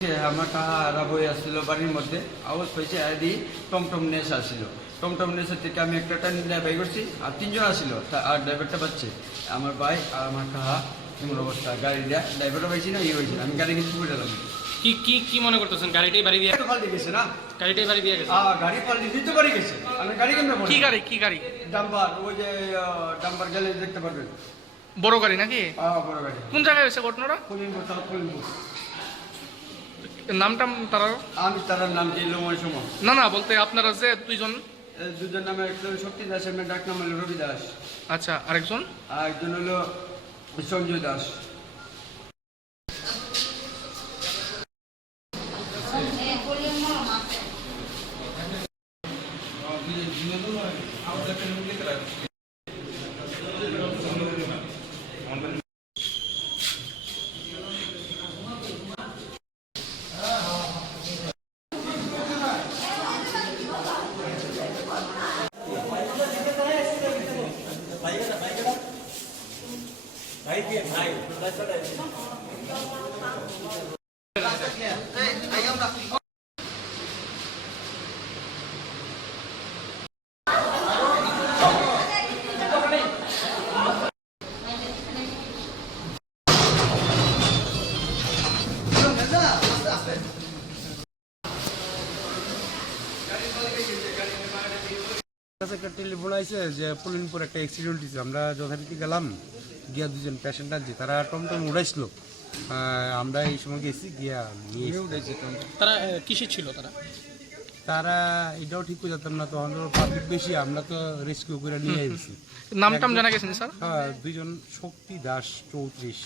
আমার কাহারা বই আসছিল বাড়ির মধ্যে আওয়াজ পাইছে আদি টমটম নেশ আসছিল। টমটম নেশের থেকে আমি একটা টান বাই করছি আর তিনজন আসছিল আর ড্রাইভারটা পাচ্ছে আমার ভাই আর আমার কাহা এমন অবস্থা গাড়ি দেয়া ড্রাইভারটা পাইছি না হয়েছে আমি গাড়ি কিন্তু ছুটে গেলাম। কি কি কি মনে করতেছেন গাড়িটাই বাড়ি দিয়ে পাল্টে গেছে না গাড়িটাই বাড়ি দিয়ে গেছে গাড়ি পাল্টে দিতে পারি গেছে আমি গাড়ি কেমন কি গাড়ি ডাম্বার ওই যে ডাম্বার গেলে দেখতে পারবেন বড় গাড়ি নাকি বড় গাড়ি কোন জায়গায় হয়েছে ঘটনাটা ফলিনপুর নামটা তারা আমি তার নাম যে লোময় সময় না বলতে আপনারা যে দুজন নামে একজন শক্তি দাস এমনি ডাক নাম হলো রবি দাস। আচ্ছা আরেকজন একজন হলো সঞ্জয় দাস। একটা টেলিফোন আছে যে ফলিনপুর একটা অ্যাক্সিডেন্ট হয়েছে। আমরা যথারীতি গেলাম গিয়া দুজন পেশেন্ট আনছি, তারা টমটম উড়াইছিল। আমরা এই সময় গেছি গিয়া নিয়ে উঠেছি। তারা কিসে ছিল তারা এটাও ঠিক করে যেতাম না, তখন পাবলিক বেশি, আমরা তো রেস্কিউ করে নিয়ে এসেছি। নামটাম জানা গেছেন স্যার? হ্যাঁ, দুইজন শক্তি দাস 34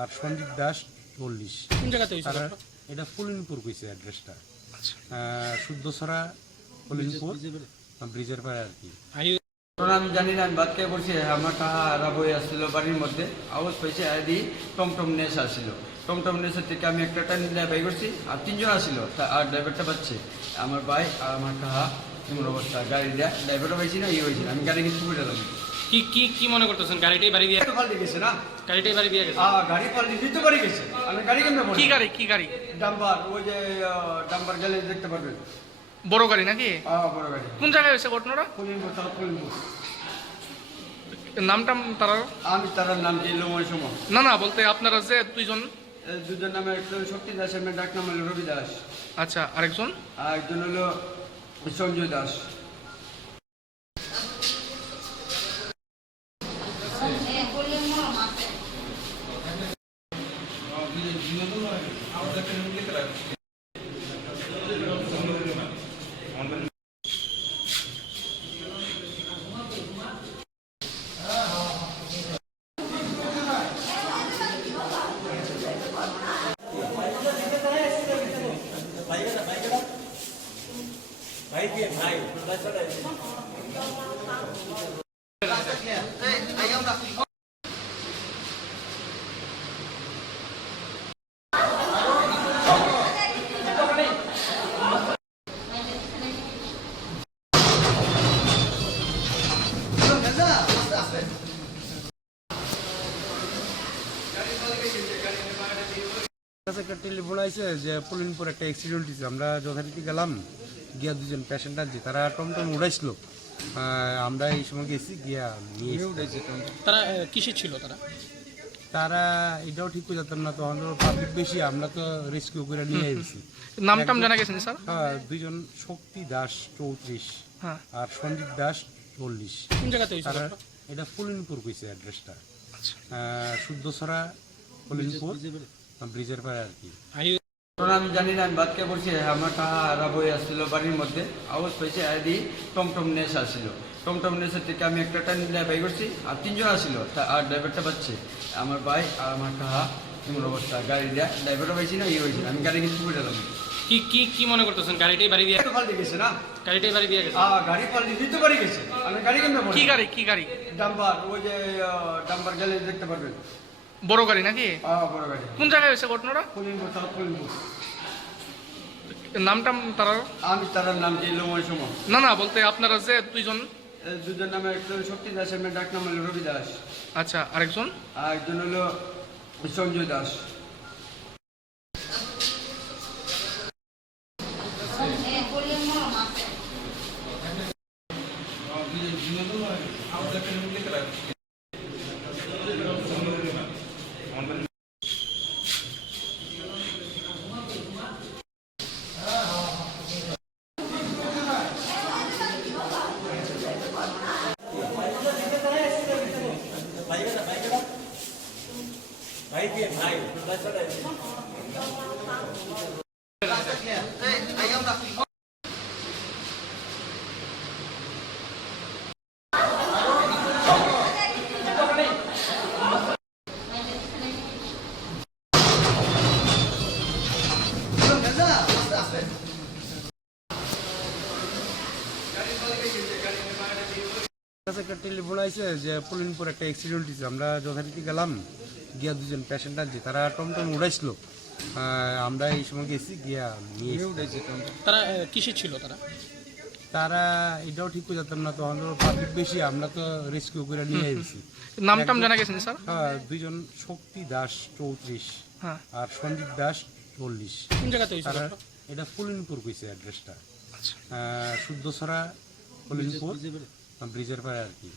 আর সঞ্জিত দাস 40। কোন জায়গাতে হয়েছে? এটা ফলিনপুর কইছে অ্যাড্রেসটা, শুদ্ধছড়া ফলিনপুর ব্রিজের পাড়ে আর কি। আমি জানি না, আমি বাদ কে করছি আমার কাহারা বই আসছিল বাড়ির মধ্যে আওয়াজ পাইছে আদি টমটম নেশ আসছিল। টমটম নেশের থেকে আমি একটা টান বাই করছি আর তিনজন আসছিল আর ড্রাইভারটা পাচ্ছে আমার ভাই আর আমার কাহা এমন অবস্থা গাড়ি দেয়া ড্রাইভারটা পাইছি না হয়েছে আমি গাড়ি কিন্তু ছুটে গেলাম। কি কি কি মনে করতেছেন গাড়িটাই বাড়ি দিয়ে পাল্টে গেছে না গাড়িটাই বাড়ি দিয়ে গেছে গাড়ি পাল্টে দিতে পারি গেছে আমি গাড়ি কেমন কি গাড়ি ডাম্বার ওই যে ডাম্বার গেলে দেখতে পারবেন বড় গাড়ি নাকি বড় গাড়ি। কোন জায়গায় হয়েছে ঘটনাটা? ফলিনপুর নামটা তারা আমি তার নাম যে লোময় সময় না বলতে আপনারা যে দুজন নামে একজন শক্তি দাস এমনি ডাক নাম হলো রবি দাস। আচ্ছা আরেকজন একজন হলো সঞ্জয় দাস। একটা টেলিফোন আছে যে ফলিনপুর একটা অ্যাক্সিডেন্ট হয়েছে। আমরা যথারীতি গেলাম গিয়া দুজন পেশেন্ট আনছি, তারা টমটম উড়াইছিল। আমরা এই সময় গেছি গিয়া নিয়ে উঠেছি। তারা কিসে ছিল তারা এটাও ঠিক করে যেতাম না, তখন পাবলিক বেশি, আমরা তো রেস্কিউ করে নিয়ে এসেছি। নামটাম জানা গেছেন স্যার? হ্যাঁ, দুইজন শক্তি দাস 34 আর সঞ্জিত দাস 40। কোন জায়গাতে হয়েছে? এটা ফলিনপুর কইছে অ্যাড্রেসটা, শুদ্ধছড়া ফলিনপুর ব্রিজের পাড়ে আর কি। আমি জানি না, আমি বাদ কে করছি আমার কাহারা বই আসছিল বাড়ির মধ্যে আওয়াজ পাইছে আদি টমটম নেশ আসছিল। টমটম নেশের থেকে আমি একটা টান বাই করছি আর তিনজন আসছিল আর ড্রাইভারটা পাচ্ছে আমার ভাই আর আমার কাহা এমন অবস্থা গাড়ি দেয়া ড্রাইভারটা পাইছি না হয়েছে আমি গাড়ি কিন্তু ছুটে গেলাম। কি কি কি মনে করতেছেন গাড়িটাই বাড়ি দিয়ে পাল্টে গেছে না গাড়িটাই বাড়ি দিয়ে গেছে গাড়ি পাল্টে দিতে পারি গেছে আমি গাড়ি কেমন কি গাড়ি ডাম্বার ওই যে ডাম্বার গেলে দেখতে পারবেন বড় গাড়ি নাকি বড় গাড়ি। কোন জায়গায় হয়েছে ঘটনাটা? ফলিনপুর নামটা তারা আমি তার নাম যে লোময় সময় না বলতে আপনারা যে দুজন নামে একজন শক্তি দাস এমনি ডাক নাম হলো রবি দাস। আচ্ছা আরেকজন একজন হলো সঞ্জয় দাস। কাছে একটা টেলিফোন আইছে যে পুলিনপুর একটা অ্যাক্সিডেন্ট হয়েছে। আমরা যথারীতি গেলাম, গিয়া দুজন পেশেন্ট আনছি, তারা টমটম উড়াইছিল। আমরা এই সময় গেছি, গিয়া নিয়ে এসেছি। তারা কিসে ছিল তারা? তারা এটাও ঠিক করে যেতাম না, তখন তো পাবলিক বেশি, আমরা তো রেস্কিউ করে নিয়ে এসেছি। নাম টাম জানা গেছেন স্যার? হ্যাঁ, দুইজন শক্তি দাস 34 হ্যাঁ। আর সঞ্জিত দাস 40। কোন জায়গাতে হয়েছিল? তারা এটা পুলিনপুর কইছে অ্যাড্রেসটা, আচ্ছা। শুদ্ধছড়া পুলিনপুর ব্রিজের পাড়ে আর কি।